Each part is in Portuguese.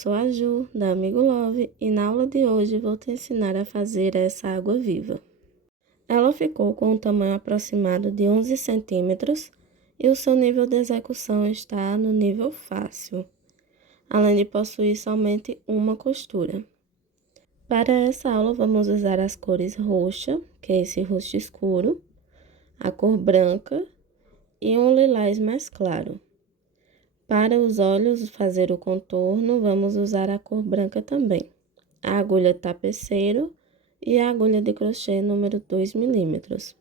sou a Ju, da Amigo Love, e na aula de hoje vou te ensinar a fazer essa água viva. Ela ficou com um tamanho aproximado de 11 centímetros e o seu nível de execução está no nível fácil, além de possuir somente uma costura. Para essa aula vamos usar as cores roxa, que é esse roxo escuro, a cor branca e um lilás mais claro. Para os olhos fazer o contorno, vamos usar a cor branca também, a agulha tapeceiro e a agulha de crochê número 2 milímetros.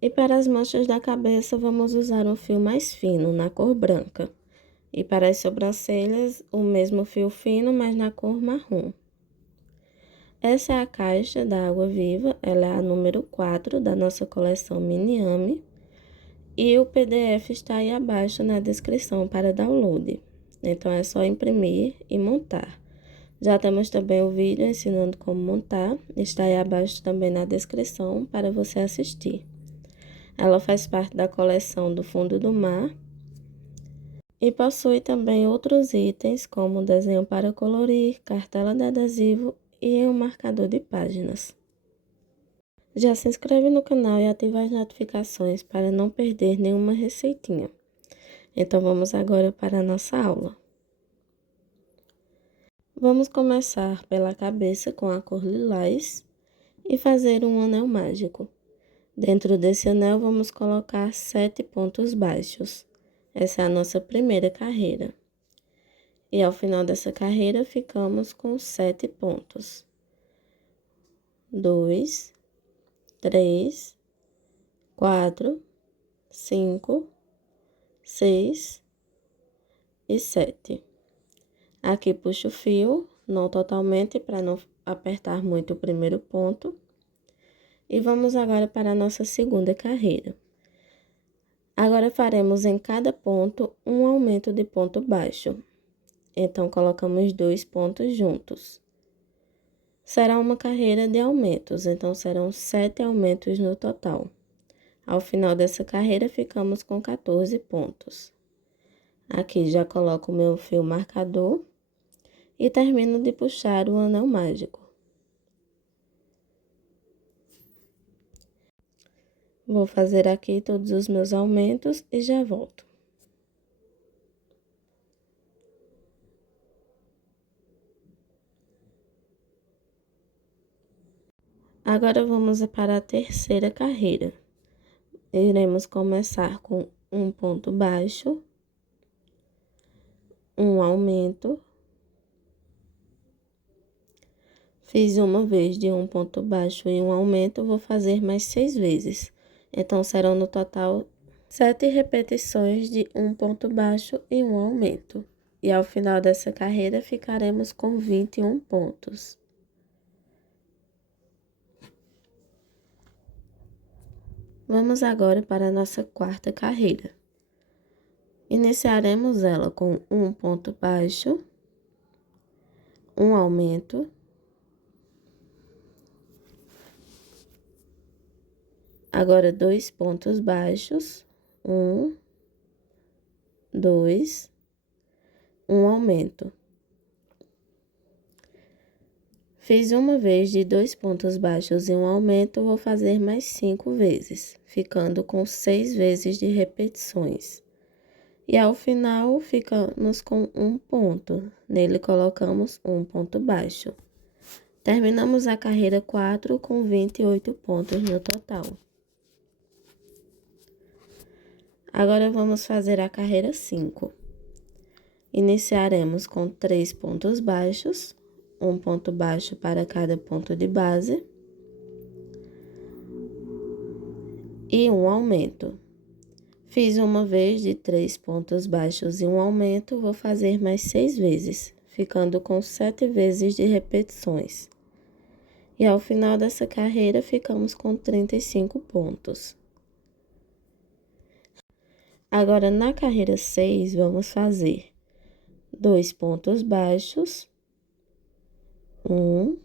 E para as manchas da cabeça, vamos usar um fio mais fino, na cor branca. E para as sobrancelhas, o mesmo fio fino, mas na cor marrom. Essa é a caixa da água viva, ela é a número 4 da nossa coleção Mini-Ame. E o PDF está aí abaixo na descrição para download. Então, é só imprimir e montar. Já temos também o vídeo ensinando como montar. Está aí abaixo também na descrição para você assistir. Ela faz parte da coleção do Fundo do Mar. E possui também outros itens, como desenho para colorir, cartela de adesivo e um marcador de páginas. Já se inscreve no canal e ativa as notificações para não perder nenhuma receitinha. Então, vamos agora para a nossa aula. Vamos começar pela cabeça com a cor lilás e fazer um anel mágico. Dentro desse anel, vamos colocar 7 pontos baixos. Essa é a nossa primeira carreira. E ao final dessa carreira, ficamos com 7 pontos. 2, 3, 4, 5, 6 e 7. Aqui puxo o fio, não totalmente, para não apertar muito o primeiro ponto. E vamos agora para a nossa segunda carreira. Agora faremos em cada ponto um aumento de ponto baixo. Então, colocamos 2 pontos juntos. Será uma carreira de aumentos, então serão 7 aumentos no total. Ao final dessa carreira, ficamos com 14 pontos. Aqui já coloco o meu fio marcador e termino de puxar o anel mágico. Vou fazer aqui todos os meus aumentos e já volto. Agora vamos para a terceira carreira. Iremos começar com um ponto baixo, um aumento. Fiz uma vez de um ponto baixo e um aumento, vou fazer mais 6 vezes. Então, serão no total 7 repetições de um ponto baixo e um aumento. E ao final dessa carreira, ficaremos com 21 pontos. Vamos agora para a nossa quarta carreira. Iniciaremos ela com um ponto baixo, um aumento, agora 2 pontos baixos, 1, 2, um aumento. Fiz uma vez de 2 pontos baixos e um aumento, vou fazer mais 5 vezes, ficando com 6 vezes de repetições. E ao final, ficamos com um ponto. Nele, colocamos um ponto baixo. Terminamos a carreira 4 com 28 pontos no total. Agora, vamos fazer a carreira 5. Iniciaremos com 3 pontos baixos, um ponto baixo para cada ponto de base e um aumento. Fiz uma vez de 3 pontos baixos e um aumento, vou fazer mais 6 vezes, ficando com 7 vezes de repetições. E ao final dessa carreira, ficamos com 35 pontos. Agora, na carreira 6, vamos fazer 2 pontos baixos, 1,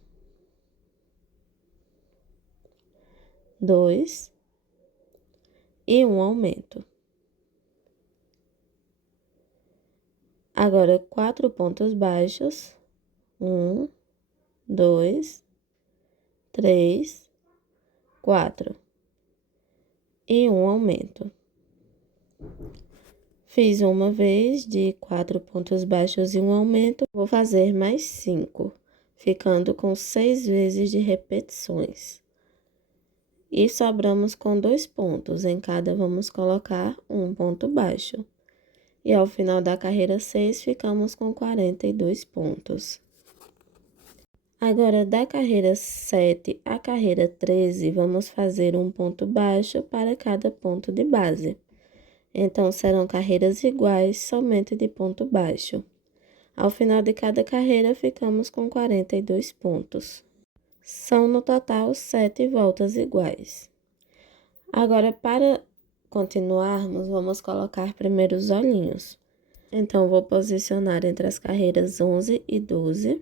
2 e um aumento. Agora, 4 pontos baixos, Um, dois, três, quatro. E um aumento. Fiz uma vez de 4 pontos baixos e um aumento. Vou fazer mais 5, ficando com 6 vezes de repetições. E sobramos com 2 pontos. Em cada vamos colocar um ponto baixo. E ao final da carreira 6, ficamos com 42 pontos. Agora, da carreira 7 à carreira 13, vamos fazer um ponto baixo para cada ponto de base. Então, serão carreiras iguais, somente de ponto baixo. Ao final de cada carreira, ficamos com 42 pontos. São, no total, 7 voltas iguais. Agora, para continuarmos, vamos colocar primeiro os olhinhos. Então, vou posicionar entre as carreiras 11 e 12.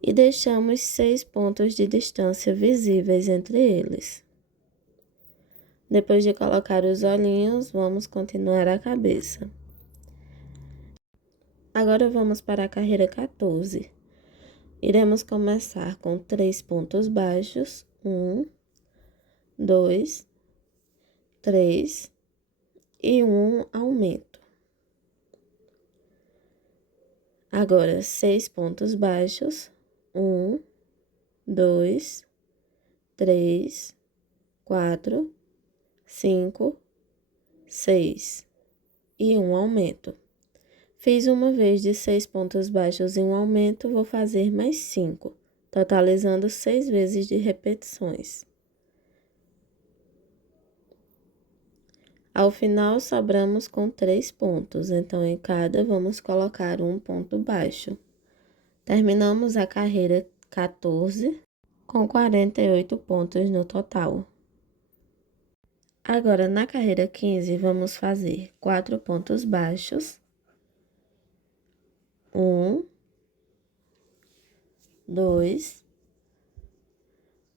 E deixamos 6 pontos de distância visíveis entre eles. Depois de colocar os olhinhos, vamos continuar a cabeça. Agora vamos para a carreira 14. Iremos começar com 3 pontos baixos, 1, 2, 3 e um aumento. Agora, 6 pontos baixos, 1, 2, 3, 4, 5, 6 e um aumento. Fiz uma vez de 6 pontos baixos e um aumento, vou fazer mais 5, totalizando 6 vezes de repetições. Ao final, sobramos com 3 pontos, então em cada vamos colocar um ponto baixo. Terminamos a carreira 14 com 48 pontos no total. Agora, na carreira 15, vamos fazer 4 pontos baixos. 1, 2,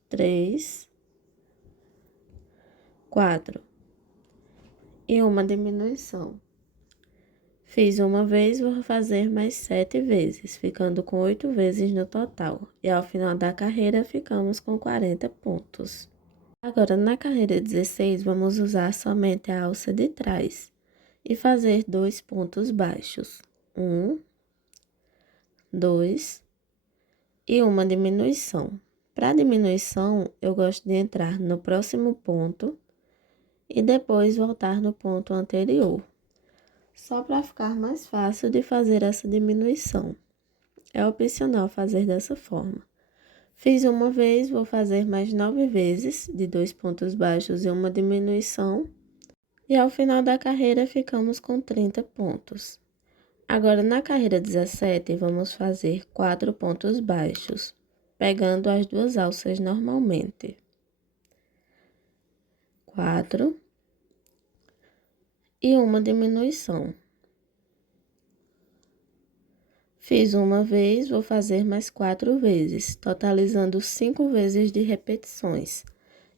3, 4. E uma diminuição. Fiz uma vez, vou fazer mais 7 vezes, ficando com 8 vezes no total. E ao final da carreira, ficamos com 40 pontos. Agora, na carreira 16, vamos usar somente a alça de trás e fazer 2 pontos baixos. 1, 2 e uma diminuição. Para diminuição, eu gosto de entrar no próximo ponto e depois voltar no ponto anterior, só para ficar mais fácil de fazer essa diminuição. É opcional fazer dessa forma. Fiz uma vez, vou fazer mais 9 vezes, de 2 pontos baixos e uma diminuição. E ao final da carreira, ficamos com 30 pontos. Agora, na carreira 17, vamos fazer 4 pontos baixos, pegando as 2 alças normalmente. 4 e uma diminuição. Fiz uma vez, vou fazer mais 4 vezes, totalizando 5 vezes de repetições.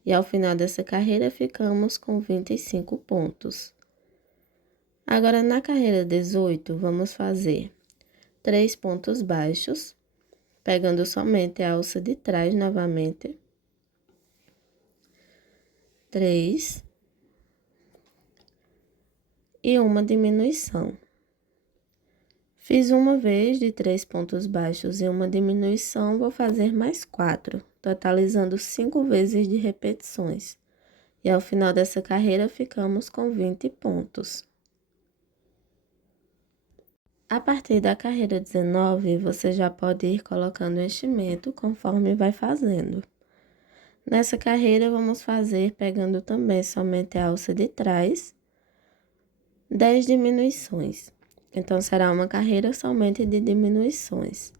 E ao final dessa carreira, ficamos com 25 pontos. Agora, na carreira 18, vamos fazer 3 pontos baixos, pegando somente a alça de trás novamente. 3 e uma diminuição. Fiz uma vez de 3 pontos baixos e uma diminuição, vou fazer mais 4, totalizando 5 vezes de repetições. E ao final dessa carreira, ficamos com 20 pontos. A partir da carreira 19, você já pode ir colocando enchimento conforme vai fazendo. Nessa carreira, vamos fazer pegando também somente a alça de trás, 10 diminuições. Então, será uma carreira somente de diminuições.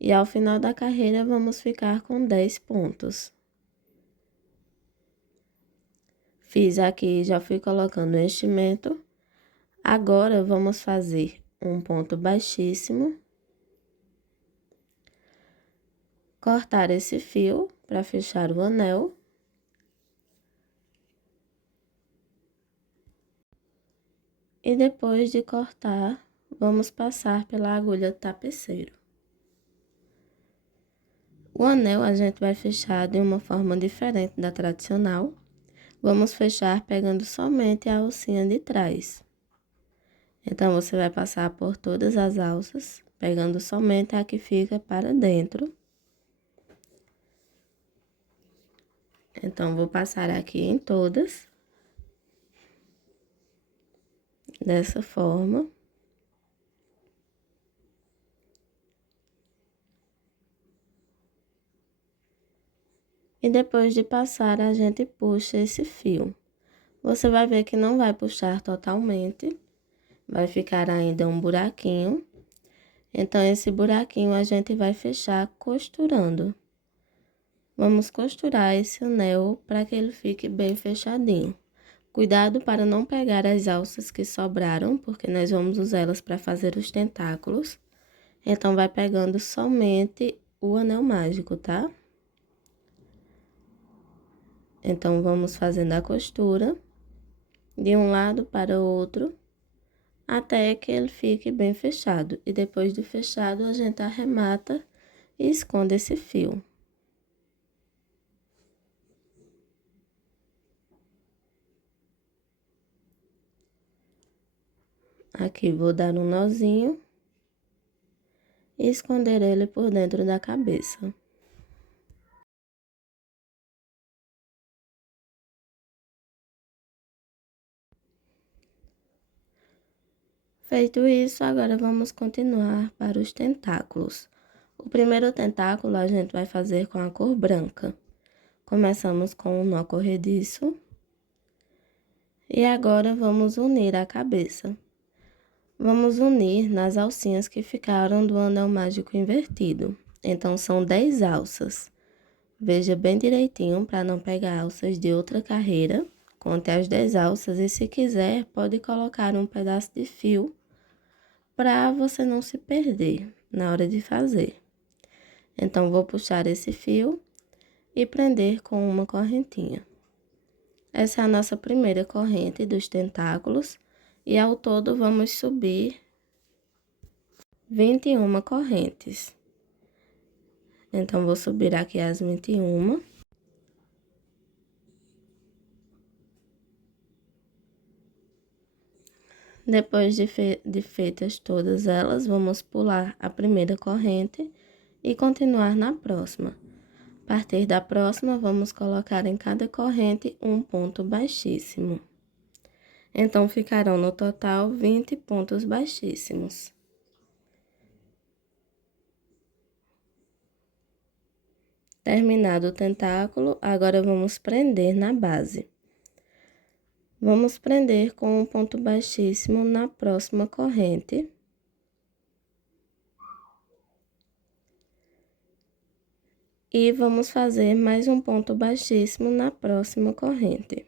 E ao final da carreira, vamos ficar com 10 pontos. Fiz aqui, já fui colocando o enchimento. Agora, vamos fazer um ponto baixíssimo. Cortar esse fio para fechar o anel. E depois de cortar, vamos passar pela agulha tapeceiro. O anel a gente vai fechar de uma forma diferente da tradicional. Vamos fechar pegando somente a alcinha de trás. Então, você vai passar por todas as alças, pegando somente a que fica para dentro. Então, vou passar aqui em todas, dessa forma. E depois de passar, a gente puxa esse fio. Você vai ver que não vai puxar totalmente, vai ficar ainda um buraquinho. Então, esse buraquinho a gente vai fechar costurando. Vamos costurar esse anel para que ele fique bem fechadinho. Cuidado para não pegar as alças que sobraram, porque nós vamos usá-las para fazer os tentáculos. Então, vai pegando somente o anel mágico, tá? Então, vamos fazendo a costura de um lado para o outro, até que ele fique bem fechado. E depois de fechado, a gente arremata e esconde esse fio. Aqui, vou dar um nozinho e esconder ele por dentro da cabeça. Feito isso, agora vamos continuar para os tentáculos. O primeiro tentáculo a gente vai fazer com a cor branca. Começamos com um nó corrediço. E agora vamos unir a cabeça. Vamos unir nas alcinhas que ficaram do anel mágico invertido. Então, são 10 alças. Veja bem direitinho para não pegar alças de outra carreira. Conte as 10 alças e, se quiser, pode colocar um pedaço de fio para você não se perder na hora de fazer. Então, vou puxar esse fio e prender com uma correntinha. Essa é a nossa primeira corrente dos tentáculos e, ao todo, vamos subir 21 correntes. Então, vou subir aqui as 21. Depois de feitas todas elas, vamos pular a primeira corrente e continuar na próxima. A partir da próxima, vamos colocar em cada corrente um ponto baixíssimo. Então, ficarão no total 20 pontos baixíssimos. Terminado o tentáculo, agora vamos prender na base. Vamos prender com um ponto baixíssimo na próxima corrente. E vamos fazer mais um ponto baixíssimo na próxima corrente.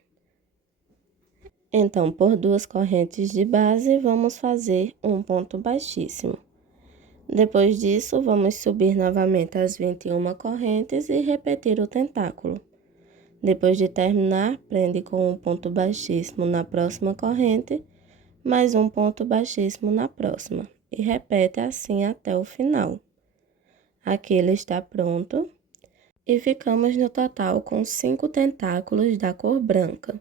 Então, por 2 correntes de base, vamos fazer um ponto baixíssimo. Depois disso, vamos subir novamente as 21 correntes e repetir o tentáculo. Depois de terminar, prende com um ponto baixíssimo na próxima corrente, mais um ponto baixíssimo na próxima, e repete assim até o final. Aqui ele está pronto, e ficamos no total com 5 tentáculos da cor branca.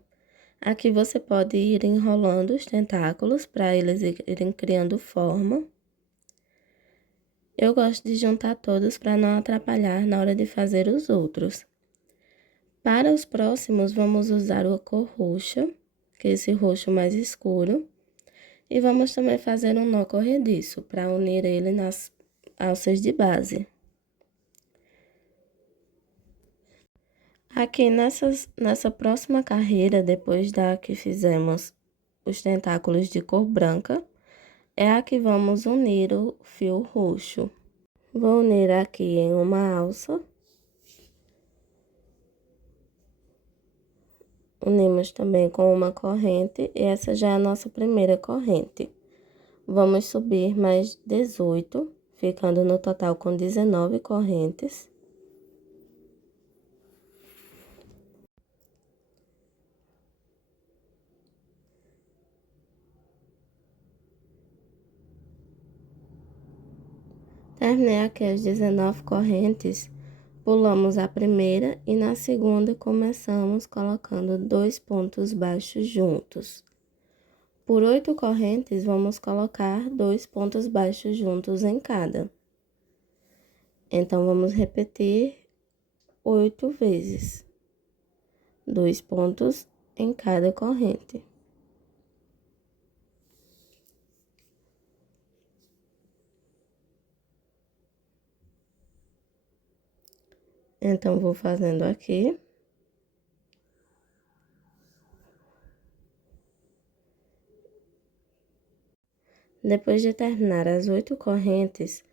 Aqui você pode ir enrolando os tentáculos para eles irem criando forma. Eu gosto de juntar todos para não atrapalhar na hora de fazer os outros. Para os próximos, vamos usar a cor roxa, que é esse roxo mais escuro. E vamos também fazer um nó corrediço para unir ele nas alças de base. Aqui nessa próxima carreira, depois da que fizemos os tentáculos de cor branca, é a que vamos unir o fio roxo. Vou unir aqui em uma alça. Unimos também com uma corrente, e essa já é a nossa primeira corrente. Vamos subir mais 18, ficando no total com 19 correntes. Terminei aqui as 19 correntes. Pulamos a primeira e na segunda começamos colocando 2 pontos baixos juntos. Por 8 correntes, vamos colocar 2 pontos baixos juntos em cada. Então, vamos repetir 8 vezes. 2 pontos em cada corrente. Então, vou fazendo aqui. Depois de terminar as 8 correntes,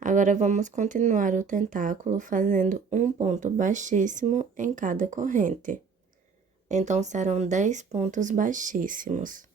agora vamos continuar o tentáculo fazendo um ponto baixíssimo em cada corrente. Então, serão 10 pontos baixíssimos.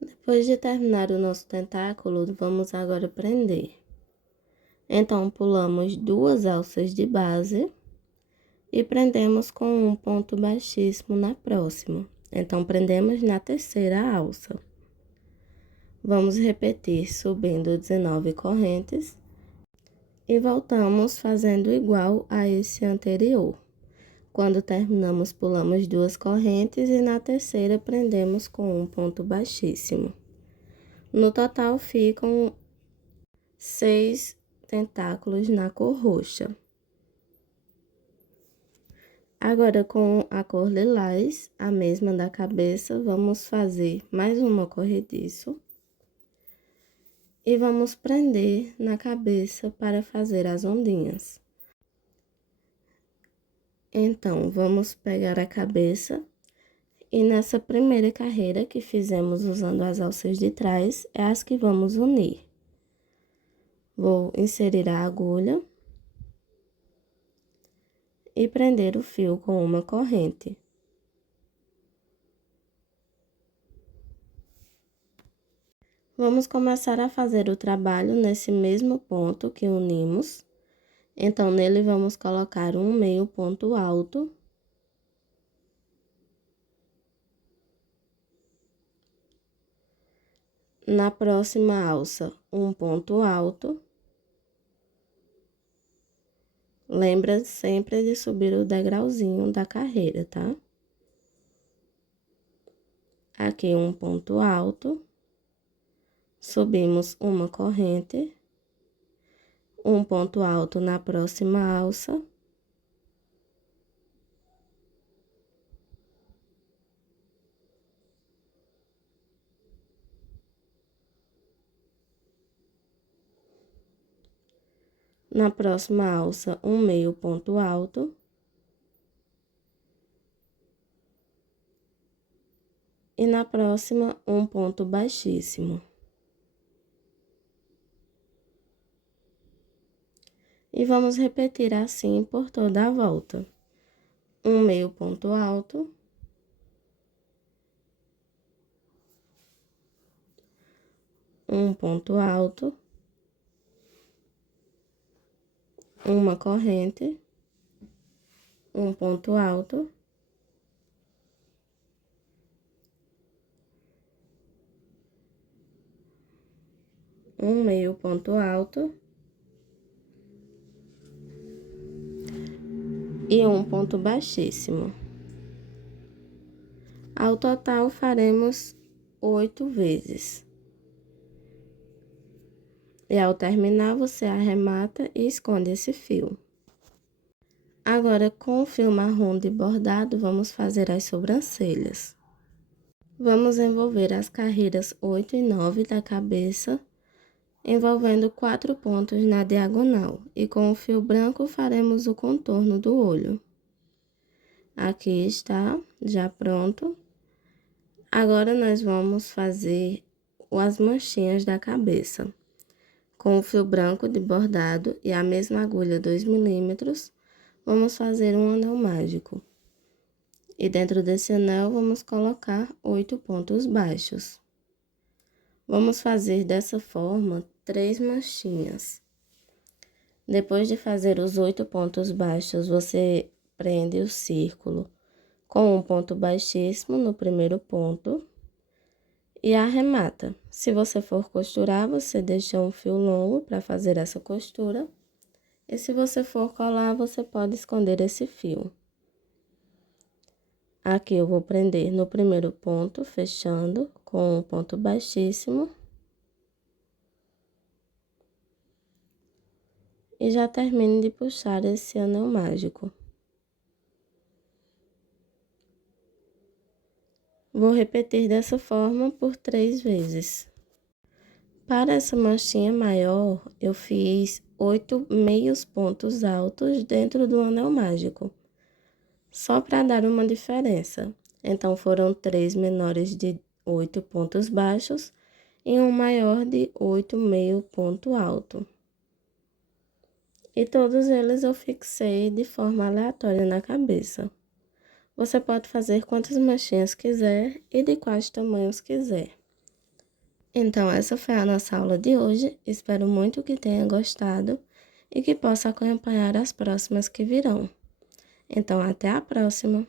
Depois de terminar o nosso tentáculo, vamos agora prender. Então, pulamos 2 alças de base e prendemos com um ponto baixíssimo na próxima. Então, prendemos na terceira alça. Vamos repetir subindo 19 correntes e voltamos fazendo igual a esse anterior. Quando terminamos, pulamos 2 correntes e na terceira prendemos com um ponto baixíssimo. No total, ficam 6 tentáculos na cor roxa. Agora, com a cor lilás, a mesma da cabeça, vamos fazer mais uma corrediço. E vamos prender na cabeça para fazer as ondinhas. Então, vamos pegar a cabeça e nessa primeira carreira que fizemos usando as alças de trás, é as que vamos unir. Vou inserir a agulha e prender o fio com uma corrente. Vamos começar a fazer o trabalho nesse mesmo ponto que unimos. Então, nele vamos colocar um meio ponto alto. Na próxima alça, um ponto alto. Lembra sempre de subir o degrauzinho da carreira, tá? Aqui um ponto alto. Subimos uma corrente. Um ponto alto na próxima alça. Na próxima alça, um meio ponto alto. E na próxima, um ponto baixíssimo. E vamos repetir assim por toda a volta. Um meio ponto alto. Um ponto alto. Uma corrente. Um ponto alto. Um meio ponto alto. E um ponto baixíssimo. Ao total, faremos 8 vezes. E ao terminar, você arremata e esconde esse fio. Agora, com o fio marrom de bordado, vamos fazer as sobrancelhas. Vamos envolver as carreiras 8 e 9 da cabeça, envolvendo 4 pontos na diagonal. E com o fio branco, faremos o contorno do olho. Aqui está, já pronto. Agora, nós vamos fazer as manchinhas da cabeça. Com o fio branco de bordado e a mesma agulha 2 milímetros, vamos fazer um anel mágico. E dentro desse anel, vamos colocar 8 pontos baixos. Vamos fazer dessa forma 3 manchinhas. Depois de fazer os 8 pontos baixos, você prende o círculo com um ponto baixíssimo no primeiro ponto e arremata. Se você for costurar, você deixa um fio longo para fazer essa costura. E se você for colar, você pode esconder esse fio. Aqui eu vou prender no primeiro ponto, fechando com um ponto baixíssimo. E já termino de puxar esse anel mágico. Vou repetir dessa forma por 3 vezes. Para essa manchinha maior, eu fiz 8 meios pontos altos dentro do anel mágico, só para dar uma diferença. Então, foram 3 menores de 8 pontos baixos e um maior de 8 meio ponto alto. E todos eles eu fixei de forma aleatória na cabeça. Você pode fazer quantas manchinhas quiser e de quais tamanhos quiser. Então, essa foi a nossa aula de hoje. Espero muito que tenha gostado e que possa acompanhar as próximas que virão. Então, até a próxima!